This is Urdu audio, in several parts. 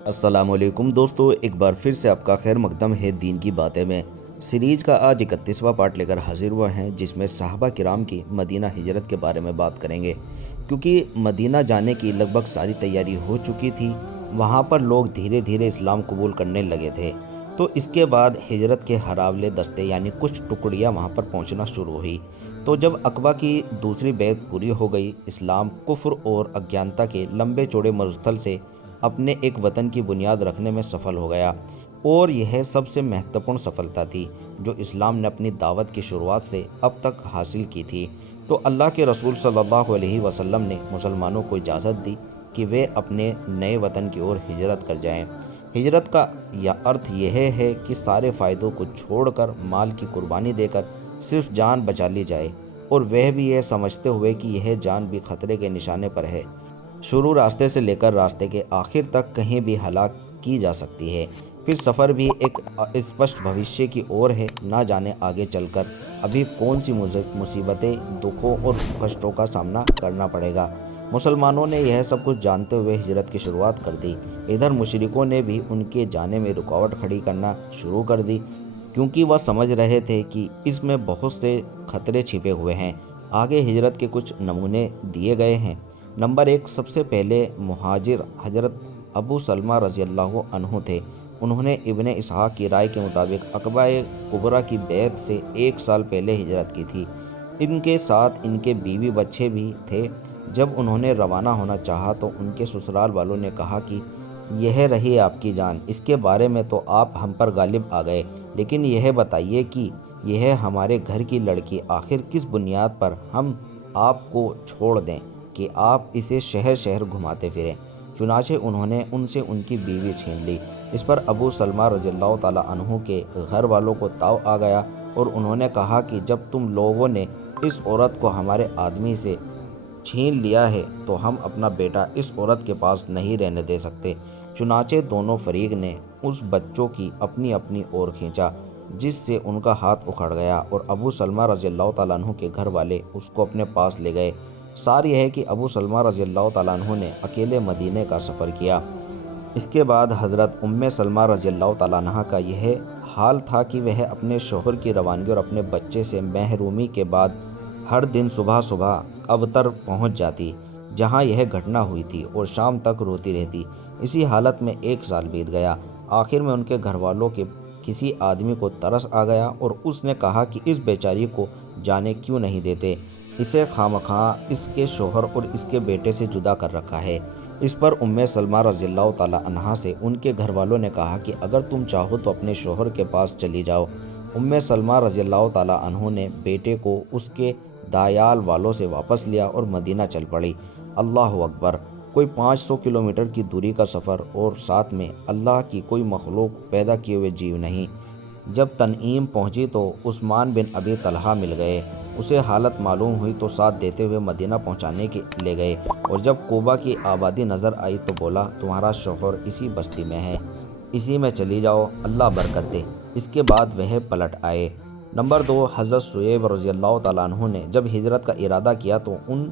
السلام علیکم دوستو، ایک بار پھر سے آپ کا خیر مقدم ہے دین کی باتیں میں سیریز کا آج 31واں پارٹ لے کر حاضر ہوا ہیں، جس میں صحابہ کرام کی مدینہ ہجرت کے بارے میں بات کریں گے۔ کیونکہ مدینہ جانے کی لگ بھگ ساری تیاری ہو چکی تھی، وہاں پر لوگ دھیرے دھیرے اسلام قبول کرنے لگے تھے۔ تو اس کے بعد ہجرت کے ہراولے دستے یعنی کچھ ٹکڑیاں وہاں پر پہنچنا شروع ہوئی۔ تو جب عقبہ کی دوسری بیعت پوری ہو گئی، اسلام کفر اور اگیانتا کے لمبے چوڑے مرتل سے اپنے ایک وطن کی بنیاد رکھنے میں سفل ہو گیا، اور یہ سب سے مہتوپورن سفلتا تھی جو اسلام نے اپنی دعوت کی شروعات سے اب تک حاصل کی تھی۔ تو اللہ کے رسول صلی اللہ علیہ وسلم نے مسلمانوں کو اجازت دی کہ وہ اپنے نئے وطن کی اور ہجرت کر جائیں۔ ہجرت کا ارتھ یہ ہے کہ سارے فائدوں کو چھوڑ کر مال کی قربانی دے کر صرف جان بچا لی جائے، اور وہ بھی یہ سمجھتے ہوئے کہ یہ جان بھی خطرے کے نشانے پر ہے۔ شروع راستے سے لے کر راستے کے آخر تک کہیں بھی ہلاک کی جا سکتی ہے، پھر سفر بھی ایک اسپشٹ بھوشیہ کی اور ہے، نہ جانے آگے چل کر ابھی کون سی مصیبتیں، دکھوں اور کشٹوں کا سامنا کرنا پڑے گا۔ مسلمانوں نے یہ سب کچھ جانتے ہوئے ہجرت کی شروعات کر دی۔ ادھر مشرکوں نے بھی ان کے جانے میں رکاوٹ کھڑی کرنا شروع کر دی، کیونکہ وہ سمجھ رہے تھے کہ اس میں بہت سے خطرے چھپے ہوئے ہیں۔ آگے ہجرت کے کچھ نمونے دیے گئے ہیں۔ نمبر 1، سب سے پہلے مہاجر حضرت ابو سلمہ رضی اللہ عنہ تھے۔ انہوں نے ابن اسحاق کی رائے کے مطابق عقبہ کبریٰ کی بیعت سے 1 سال پہلے ہجرت کی تھی۔ ان کے ساتھ ان کے بیوی بچے بھی تھے۔ جب انہوں نے روانہ ہونا چاہا تو ان کے سسرال والوں نے کہا کہ یہ رہی آپ کی جان، اس کے بارے میں تو آپ ہم پر غالب آ گئے، لیکن یہ بتائیے کہ یہ ہمارے گھر کی لڑکی، آخر کس بنیاد پر ہم آپ کو چھوڑ دیں کہ آپ اسے شہر شہر گھماتے پھریں؟ چنانچہ انہوں نے ان سے ان کی بیوی چھین لی۔ اس پر ابو سلمہ رضی اللہ تعالیٰ عنہ کے گھر والوں کو تاؤ آ گیا، اور انہوں نے کہا کہ جب تم لوگوں نے اس عورت کو ہمارے آدمی سے چھین لیا ہے تو ہم اپنا بیٹا اس عورت کے پاس نہیں رہنے دے سکتے۔ چنانچہ دونوں فریق نے اس بچوں کی اپنی اپنی اور کھینچا، جس سے ان کا ہاتھ اکھڑ گیا، اور ابو سلمہ رضی اللہ تعالیٰ عنہ کے گھر والے اس کو اپنے پاس لے گئے۔ سار یہ ہے کہ ابو سلمہ رضی اللہ تعالیٰ عنہ نے اکیلے مدینے کا سفر کیا۔ اس کے بعد حضرت سلمہ رضی اللہ تعالیٰ عنہ کا یہ حال تھا کہ وہ اپنے شوہر کی روانگی اور اپنے بچے سے محرومی کے بعد ہر دن صبح صبح ابتر پہنچ جاتی، جہاں یہ گھٹنا ہوئی تھی، اور شام تک روتی رہتی۔ اسی حالت میں 1 سال بیت گیا۔ آخر میں ان کے گھر والوں کے کسی آدمی کو ترس آ گیا، اور اس نے کہا کہ اس بیچاری کو جانے کیوں نہیں دیتے؟ اسے خواہ اس کے شوہر اور اس کے بیٹے سے جدا کر رکھا ہے۔ اس پر سلمہ رضی اللہ تعالیٰ عنہا سے ان کے گھر والوں نے کہا کہ اگر تم چاہو تو اپنے شوہر کے پاس چلی جاؤ۔ سلمہ رضی اللہ تعالیٰ عنہ نے بیٹے کو اس کے دایال والوں سے واپس لیا اور مدینہ چل پڑی۔ اللہ اکبر! کوئی 500 کلومیٹر کی دوری کا سفر، اور ساتھ میں اللہ کی کوئی مخلوق پیدا کیے ہوئے جیو نہیں۔ جب تنعیم پہنچی تو عثمان بن ابی طلحہ مل گئے۔ اسے حالت معلوم ہوئی تو ساتھ دیتے ہوئے مدینہ پہنچانے کے لے گئے، اور جب کوبہ کی آبادی نظر آئی تو بولا، تمہارا شوہر اسی بستی میں ہے، اسی میں چلی جاؤ، اللہ برکت دے۔ اس کے بعد وہ پلٹ آئے۔ نمبر 2، حضرت شعیب رضی اللہ تعالیٰ عنہ نے جب ہجرت کا ارادہ کیا تو ان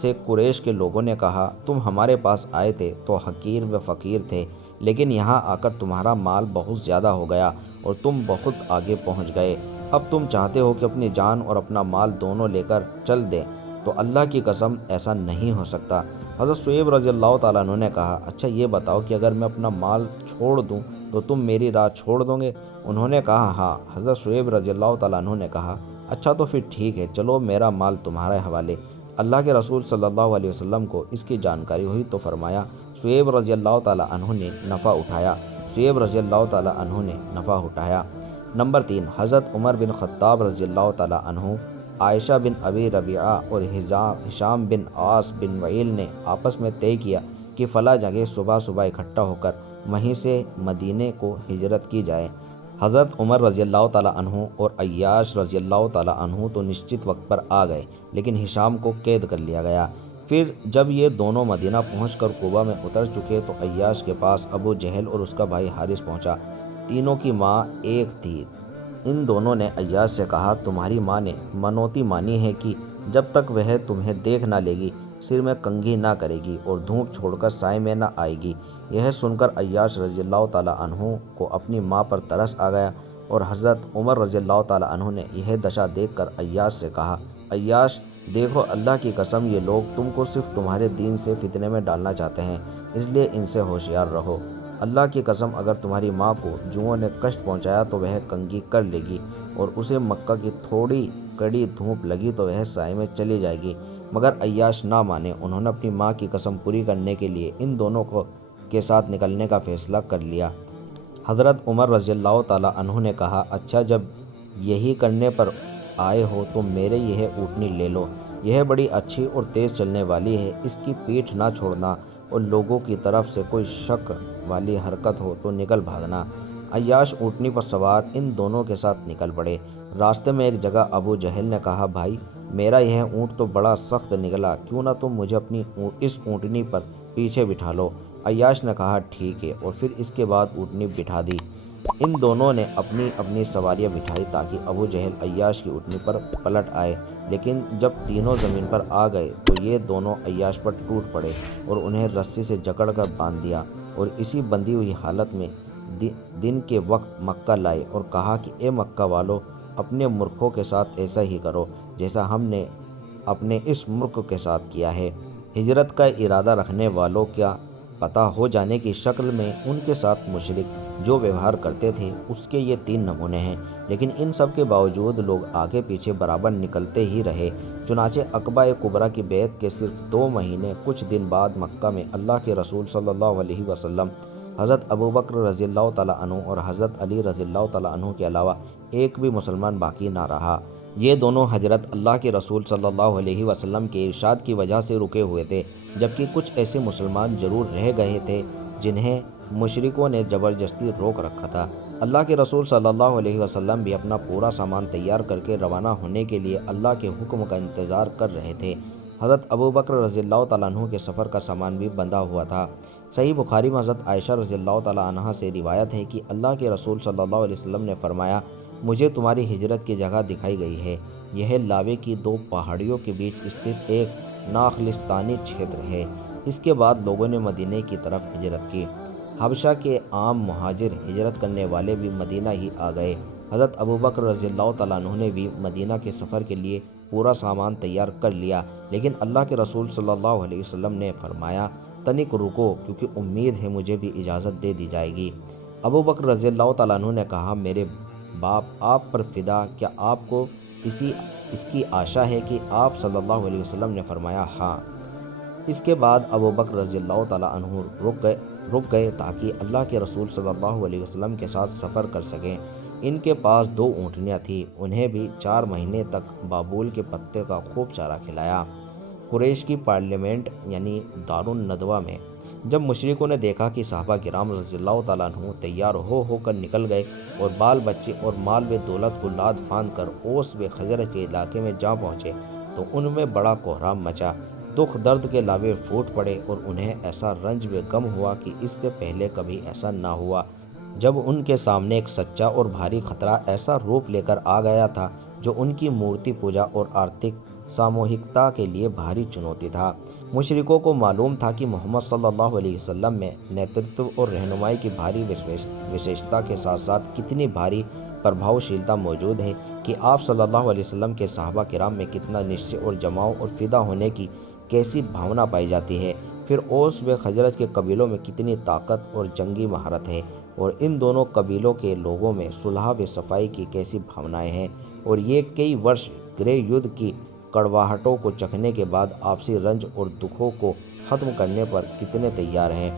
سے قریش کے لوگوں نے کہا، تم ہمارے پاس آئے تھے تو حقیر و فقیر تھے، لیکن یہاں آ کر تمہارا مال بہت زیادہ ہو گیا اور تم بہت آگے پہنچ گئے۔ اب تم چاہتے ہو کہ اپنی جان اور اپنا مال دونوں لے کر چل دیں، تو اللہ کی قسم ایسا نہیں ہو سکتا۔ حضرت شعیب رضی اللہ تعالیٰ عنہ نے کہا، اچھا یہ بتاؤ کہ اگر میں اپنا مال چھوڑ دوں تو تم میری راہ چھوڑ دو گے؟ انہوں نے کہا ہاں۔ حضرت شعیب رضی اللہ تعالیٰ عنہ نے کہا، اچھا تو پھر ٹھیک ہے، چلو میرا مال تمہارے حوالے۔ اللہ کے رسول صلی اللہ علیہ وسلم کو اس کی جانکاری ہوئی تو فرمایا، شعیب رضی اللہ تعالیٰ عنہ نے نفع اٹھایا۔ شعیب رضی اللہ تعالیٰ عنہ نے نفع اٹھایا۔ نمبر 3، حضرت عمر بن خطاب رضی اللہ تعالیٰ عنہ، عائشہ بن ابی ربیعہ اور ہشام بن عاص بن وعیل نے آپس میں طے کیا کہ فلاں جگہ صبح صبح اکٹھا ہو کر وہیں سے مدینے کو ہجرت کی جائے۔ حضرت عمر رضی اللہ تعالیٰ عنہ اور عیاش رضی اللہ تعالیٰ عنہ تو نشچت وقت پر آ گئے، لیکن ہشام کو قید کر لیا گیا۔ پھر جب یہ دونوں مدینہ پہنچ کر کوبہ میں اتر چکے تو عیاش کے پاس ابو جہل اور اس کا بھائی حارث پہنچا۔ تینوں کی ماں ایک تھی۔ ان دونوں نے عیاش سے کہا، تمہاری ماں نے منوتی مانی ہے کہ جب تک وہ تمہیں دیکھ نہ لے گی، سر میں کنگھی نہ کرے گی اور دھوپ چھوڑ کر سائے میں نہ آئے گی، یہ سن کر عیاش رضی اللہ تعالیٰ عنہ کو اپنی ماں پر ترس آ گیا اور حضرت عمر رضی اللہ تعالیٰ عنہ نے یہ دشا دیکھ کر عیاش سے کہا، عیاش دیکھو، اللہ کی قسم یہ لوگ تم کو صرف تمہارے دین سے فتنے میں ڈالنا چاہتے ہیں، اس لیے ان سے ہوشیار رہو۔ اللہ کی قسم اگر تمہاری ماں کو جوؤں نے کشٹ پہنچایا تو وہ کنگھی کر لے گی، اور اسے مکہ کی تھوڑی کڑی دھوپ لگی تو وہ سائے میں چلی جائے گی۔ مگر عیاش نہ مانے، انہوں نے اپنی ماں کی قسم پوری کرنے کے لیے ان دونوں کے ساتھ نکلنے کا فیصلہ کر لیا۔ حضرت عمر رضی اللہ تعالیٰ عنہ نے کہا، اچھا جب یہی کرنے پر آئے ہو تو میرے یہ اونٹنی لے لو، یہ بڑی اچھی اور تیز چلنے والی ہے، اس کی پیٹھ نہ چھوڑنا، اور لوگوں کی طرف سے کوئی شک والی حرکت ہو تو نکل بھاگنا۔ عیاش اونٹنی پر سوار ان دونوں کے ساتھ نکل پڑے۔ راستے میں ایک جگہ ابو جہل نے کہا، بھائی میرا یہ اونٹ تو بڑا سخت نکلا، کیوں نہ تم مجھے اپنی اس اونٹنی پر پیچھے بٹھا لو۔ عیاش نے کہا، ٹھیک ہے، اور پھر اس کے بعد اونٹنی بٹھا دی۔ ان دونوں نے اپنی اپنی سواریاں بٹھائی تاکہ ابو جہل عیاش کی اونٹنی پر پلٹ آئے، لیکن جب تینوں زمین پر آ گئے تو یہ دونوں عیاش پر ٹوٹ پڑے اور انہیں رسی سے جکڑ کر باندھ دیا، اور اسی بندھی ہوئی حالت میں دن کے وقت مکہ لائے اور کہا کہ اے مکہ والو، اپنے ملکوں کے ساتھ ایسا ہی کرو جیسا ہم نے اپنے اس ملک کے ساتھ کیا ہے۔ ہجرت کا ارادہ رکھنے والوں کا پتہ ہو جانے کی شکل میں ان کے ساتھ مشرک جو ویوہار کرتے تھے اس کے یہ 3 نمونے ہیں، لیکن ان سب کے باوجود لوگ آگے پیچھے برابر نکلتے ہی رہے۔ چنانچہ عقبہ کبریٰ کی بیعت کے صرف 2 مہینے کچھ دن بعد مکہ میں اللہ کے رسول صلی اللہ علیہ وسلم، حضرت ابوبکر رضی اللہ تعالیٰ عنہ اور حضرت علی رضی اللہ تعالیٰ عنہ کے علاوہ ایک بھی مسلمان باقی نہ رہا۔ یہ دونوں حضرت اللہ کے رسول صلی اللہ علیہ وسلم کے ارشاد کی وجہ سے رکے ہوئے تھے، جبکہ کچھ ایسے مسلمان ضرور رہ گئے تھے جنہیں مشرکوں نے زبردستی روک رکھا تھا۔ اللہ کے رسول صلی اللہ علیہ وسلم بھی اپنا پورا سامان تیار کر کے روانہ ہونے کے لیے اللہ کے حکم کا انتظار کر رہے تھے۔ حضرت ابوبکر رضی اللہ تعالیٰ عنہ کے سفر کا سامان بھی بندھا ہوا تھا۔ صحیح بخاری میں حضرت عائشہ رضی اللہ تعالیٰ عنہا سے روایت ہے کہ اللہ کے رسول صلی اللہ علیہ وسلم نے فرمایا، مجھے تمہاری ہجرت کی جگہ دکھائی گئی ہے، یہ لاوے کی 2 پہاڑیوں کے بیچ استھت ایک ناخلستانی چھیتر ہے۔ اس کے بعد لوگوں نے مدینہ کی طرف ہجرت کی۔ حبشہ کے عام مہاجر ہجرت کرنے والے بھی مدینہ ہی آ گئے۔ حضرت ابوبکر رضی اللہ تعالیٰ عنہ نے بھی مدینہ کے سفر کے لیے پورا سامان تیار کر لیا، لیکن اللہ کے رسول صلی اللہ علیہ وسلم نے فرمایا، تنک رکو، کیونکہ امید ہے مجھے بھی اجازت دے دی جائے گی۔ ابوبکر رضی اللہ تعالیٰ عنہ نے کہا، میرے باپ آپ پر فدا، کیا آپ کو اس کی آشا ہے کہ آپ صلی اللہ علیہ وسلم نے فرمایا، ہاں۔ اس کے بعد ابوبکر رضی اللہ تعالیٰ عنہ رک گئے تاکہ اللہ کے رسول صلی اللہ علیہ وسلم کے ساتھ سفر کر سکیں۔ ان کے پاس 2 اونٹنیاں تھیں، انہیں بھی 4 مہینے تک بابول کے پتے کا خوب چارہ کھلایا۔ قریش کی پارلیمنٹ یعنی دارالندوہ میں جب مشرکوں نے دیکھا کہ صحابہ کرام رضی اللہ تعالیٰ عنہ تیار ہو کر نکل گئے اور بال بچے اور مال و دولت کو لاد پھاند کر اوس و خزرج کے علاقے میں جا پہنچے تو ان میں بڑا کوہرام مچا، دکھ درد کے لاوے پھوٹ پڑے اور انہیں ایسا رنج و غم ہوا کہ اس سے پہلے کبھی ایسا نہ ہوا۔ جب ان کے سامنے ایک سچا اور بھاری خطرہ ایسا روپ لے کر آ گیا تھا جو ان کی مورتی پوجا اور آرتھک ساموہکتا کے لیے بھاری چنوتی تھا۔ مشرکوں کو معلوم تھا کہ محمد صلی اللہ علیہ وسلم میں نیترتو اور رہنمائی کی بھاری وشیشتا کے ساتھ ساتھ کتنی بھاری پربھاؤ شیلتا موجود ہے کہ آپ صلی اللہ علیہ وسلم کے صحابہ کرام میں کتنا نشچے اور جماؤ اور فدا ہونے کی کیسی بھاونا پائی جاتی ہے، پھر اوس و خزرج کے قبیلوں میں کتنی طاقت اور جنگی مہارت ہے، اور ان دونوں قبیلوں کے لوگوں میں صلح و صفائی کی کیسی بھاونائیں ہیں، اور یہ کئی ورش گرہ یدھ کی کڑواہٹوں کو چکھنے کے بعد آپسی رنج اور دکھوں کو ختم کرنے پر کتنے تیار ہیں۔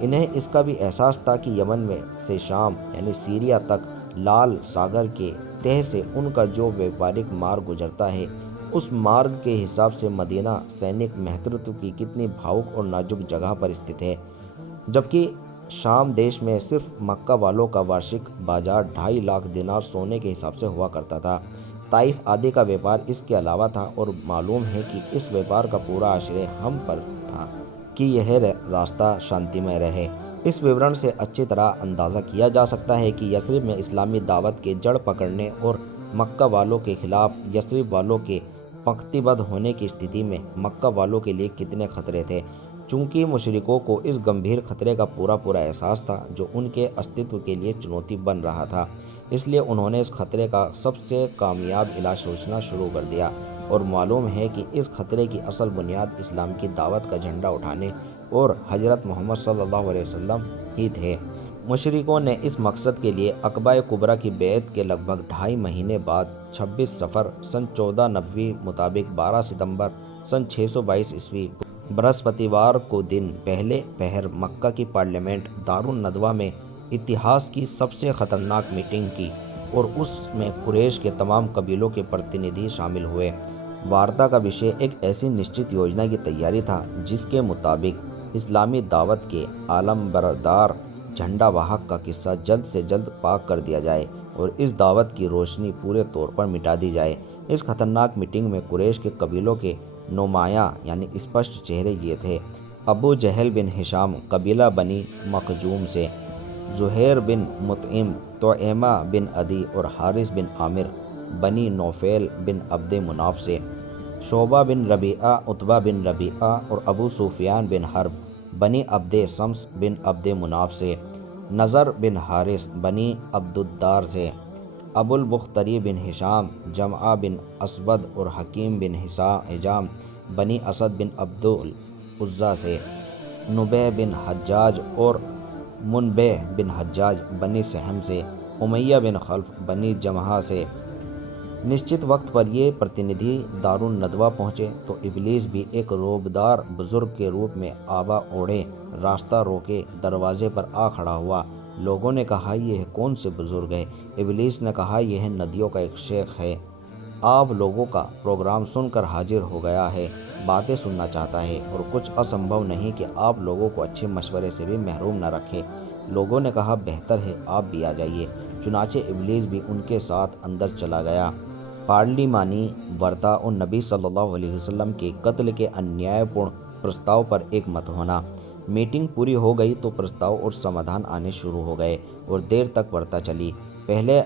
انہیں اس کا بھی احساس تھا کہ یمن میں سے شام یعنی سیریا تک لال ساگر کے تہہ سے ان کا جو ویپارک مارگ گزرتا ہے، اس مارگ کے حساب سے مدینہ سینک محترتو کی کتنی بھاؤک اور نازک جگہ پر استھت ہے، جبکہ شام دیش میں صرف مکہ والوں کا وارشک بازار 2.5 لاکھ دینار سونے کے حساب سے ہوا کرتا تھا۔ طائف آدی کا ویپار اس کے علاوہ تھا، اور معلوم ہے کہ اس ویپار کا پورا عشرے ہم پر تھا کہ یہ راستہ شانتی میں رہے۔ اس وورن سے اچھی طرح اندازہ کیا جا سکتا ہے کہ یثرب میں اسلامی دعوت کے جڑ پکڑنے اور مکہ والوں کے خلاف یثرب والوں کے پنکتی بدھ ہونے کی استھتی میں مکہ والوں کے لیے کتنے خطرے تھے۔ چونکہ مشرکوں کو اس گمبھیر خطرے کا پورا احساس تھا جو ان کے استتو کے لیے چنوتی بن رہا تھا، اس لیے انہوں نے اس خطرے کا سب سے کامیاب علاج سوچنا شروع کر دیا، اور معلوم ہے کہ اس خطرے کی اصل بنیاد اسلام کی دعوت کا جھنڈا اٹھانے اور حضرت محمد صلی اللہ علیہ وسلم ہی تھے۔ مشرکوں نے اس مقصد کے لیے عقبہ کبریٰ کی بیعت کے لگ بھگ 2.5 مہینے بعد 26 صفر سن 1490 مطابق 12 ستمبر سن 622 عیسوی برہسپتیوار کو دن پہلے پہر مکہ کی پارلیمنٹ دارالندوہ میں اتہاس کی سب سے خطرناک میٹنگ کی، اور اس میں قریش کے تمام قبیلوں کے پرتیندھی شامل ہوئے۔ وارتا کا وشے ایک ایسی نشچت یوجنا کی تیاری تھا جس کے مطابق اسلامی دعوت کے عالم بردار جھنڈا واہک کا قصہ جلد سے جلد پاک کر دیا جائے اور اس دعوت کی روشنی پورے طور پر مٹا دی جائے۔ اس خطرناک میٹنگ میں قریش کے قبیلوں کے نمایاں یعنی اسپشٹ چہرے یہ تھے: ابو جہل بن ہشام قبیلہ بنی مخزوم سے، زہیر بن مطعم، طعیمہ بن عدی اور حارث بن عامر بنی نوفیل بن عبد مناف سے، شعبہ بن ربیعہ، عتبہ بن ربیعہ اور ابو سفیان بن حرب بنی عبد شمس بن عبد مناف سے، نضر بن حارث بنی عبدالدار سے، ابو البختری بن ہشام، جمعہ بن اسود اور حکیم بن حجام بنی اسد بن عبد العزیٰ سے، نبیہ بن حجاج اور منبع بن حجاج بنی سہم سے، امیہ بن خلف بنی جمحہ سے۔ نشچت وقت پر یہ پرتیندھی دارالندوہ پہنچے تو ابلیس بھی ایک روبدار بزرگ کے روپ میں آبا اوڑھے راستہ روکے دروازے پر آ کھڑا ہوا۔ لوگوں نے کہا، یہ کون سے بزرگ ہے؟ ابلیس نے کہا، یہ ندیوں کا ایک شیخ ہے، آپ لوگوں کا پروگرام سن کر حاضر ہو گیا ہے، باتیں سننا چاہتا ہے اور کچھ اسمبھو نہیں کہ آپ لوگوں کو اچھے مشورے سے بھی محروم نہ رکھے۔ لوگوں نے کہا، بہتر ہے آپ بھی آ جائیے۔ چنانچہ ابلیس بھی ان کے ساتھ اندر چلا گیا۔ پارلیمانی ورتا اور نبی صلی اللہ علیہ وسلم کے قتل کے انیائے پورن پرستاؤ پر ایک مت ہونا۔ میٹنگ پوری ہو گئی تو پرستاؤ اور سمادھان آنے شروع ہو گئے اور دیر تک ورتا چلی۔ پہلے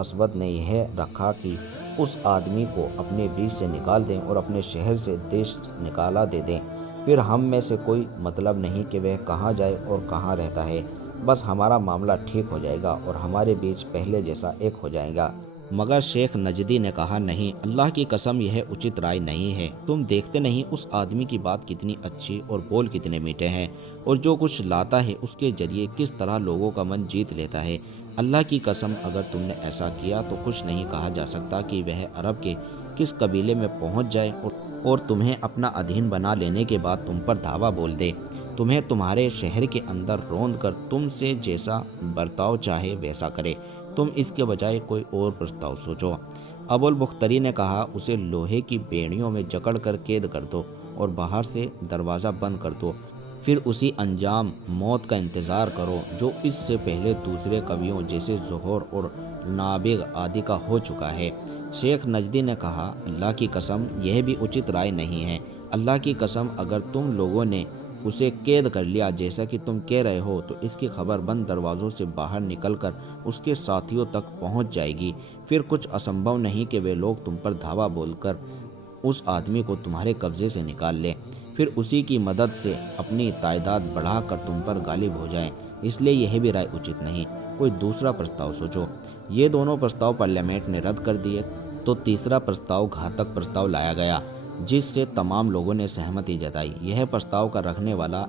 اسود نے یہ رکھا کہ اس آدمی کو اپنے بیچ سے نکال دیں اور اپنے شہر سے دیش نکالا دے دیں، پھر ہم میں سے کوئی مطلب نہیں کہ وہ کہاں جائے اور کہاں رہتا ہے، بس ہمارا معاملہ ٹھیک ہو جائے گا اور ہمارے بیچ پہلے جیسا ایک ہو جائے گا۔ مگر شیخ نجدی نے کہا، نہیں، اللہ کی قسم یہ اچت رائے نہیں ہے۔ تم دیکھتے نہیں اس آدمی کی بات کتنی اچھی اور بول کتنے میٹھے ہیں، اور جو کچھ لاتا ہے اس کے ذریعے کس طرح لوگوں کا من جیت لیتا ہے۔ اللہ کی قسم اگر تم نے ایسا کیا تو کچھ نہیں کہا جا سکتا کہ وہ عرب کے کس قبیلے میں پہنچ جائے اور تمہیں اپنا ادھین بنا لینے کے بعد تم پر دھاوا بول دے، تمہیں تمہارے شہر کے اندر روند کر تم سے جیسا برتاؤ چاہے ویسا کرے۔ تم اس کے بجائے کوئی اور پرستاؤ سوچو۔ ابو البختری نے کہا، اسے لوہے کی بیڑیوں میں جکڑ کر قید کر دو اور باہر سے دروازہ بند کر دو، پھر اسی انجام موت کا انتظار کرو جو اس سے پہلے دوسرے کویوں جیسے زہور اور نابغ آدی کا ہو چکا ہے۔ شیخ نجدی نے کہا، اللہ کی قسم یہ بھی اچت رائے نہیں ہے۔ اللہ کی قسم اگر تم لوگوں نے اسے قید کر لیا جیسا کہ تم کہہ رہے ہو تو اس کی خبر بند دروازوں سے باہر نکل کر اس کے ساتھیوں تک پہنچ جائے گی، پھر کچھ اسمبھو نہیں کہ وہ لوگ تم پر دھاوا بول کر اس آدمی کو تمہارے قبضے سے نکال لیں، پھر اسی کی مدد سے اپنی تعداد بڑھا کر تم پر غالب ہو جائیں، اس لیے یہ بھی رائے اچت نہیں، کوئی دوسرا پرستاؤ سوچو۔ یہ دونوں پرستاؤ پارلیمنٹ نے رد کر دیے تو تیسرا پرستاؤ گھاتک پرستاؤ لایا گیا جس سے تمام لوگوں نے سہمتی جتائی۔ یہ پرستاؤ کا رکھنے والا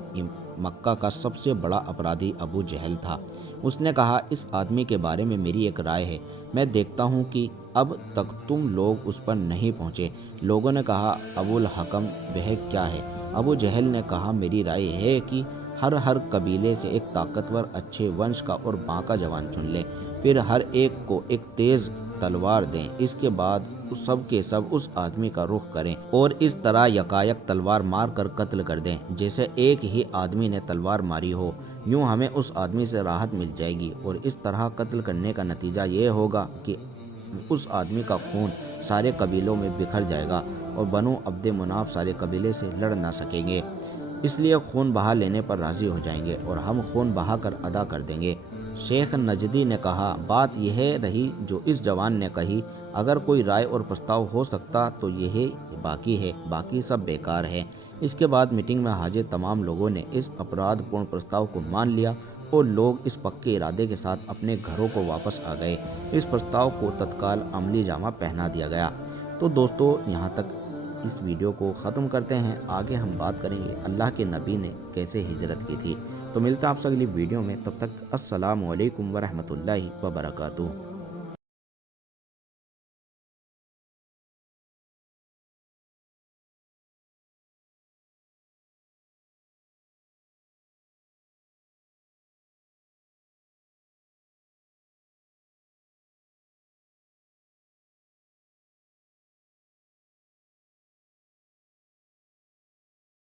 مکہ کا سب سے بڑا اپرادھی ابو جہل تھا۔ اس نے کہا، اس آدمی کے بارے میں میری ایک رائے ہے، میں دیکھتا ہوں کہ اب تک تم لوگ اس پر نہیں پہنچے۔ لوگوں نے کہا، ابو الحکم وہ کیا ہے؟ ابو جہل نے کہا، میری رائے ہے کہ ہر قبیلے سے ایک طاقتور اچھے ونش کا اور باںکا جوان چن لیں، پھر ہر ایک کو ایک تیز تلوار دیں، اس کے بعد سب کے سب اس آدمی کا رخ کریں اور اس طرح یکایک تلوار مار کر قتل کر دیں جیسے ایک ہی آدمی نے تلوار ماری ہو، یوں ہمیں اس آدمی سے راحت مل جائے گی، اور اس طرح قتل کرنے کا نتیجہ یہ ہوگا کہ اس آدمی کا خون سارے قبیلوں میں بکھر جائے گا اور بنو عبد مناف سارے قبیلے سے لڑ نہ سکیں گے، اس لیے خون بہا لینے پر راضی ہو جائیں گے اور ہم خون بہا کر ادا کر دیں گے۔ شیخ نجدی نے کہا، بات یہ رہی جو اس جوان نے کہی، اگر کوئی رائے اور پرستاؤ ہو سکتا تو یہی باقی ہے، باقی سب بیکار ہے۔ اس کے بعد میٹنگ میں حاضر تمام لوگوں نے اس اپرادھ پورن پرستاو کو مان لیا اور لوگ اس پکے ارادے کے ساتھ اپنے گھروں کو واپس آ گئے۔ اس پرستاو کو تتکال عملی جامہ پہنا دیا گیا۔ تو دوستو یہاں تک اس ویڈیو کو ختم کرتے ہیں، آگے ہم بات کریں گے اللہ کے نبی نے کیسے ہجرت کی تھی۔ تو ملتا ہے آپ سے اگلی ویڈیو میں، تب تک السلام علیکم ورحمۃ اللہ وبرکاتہ۔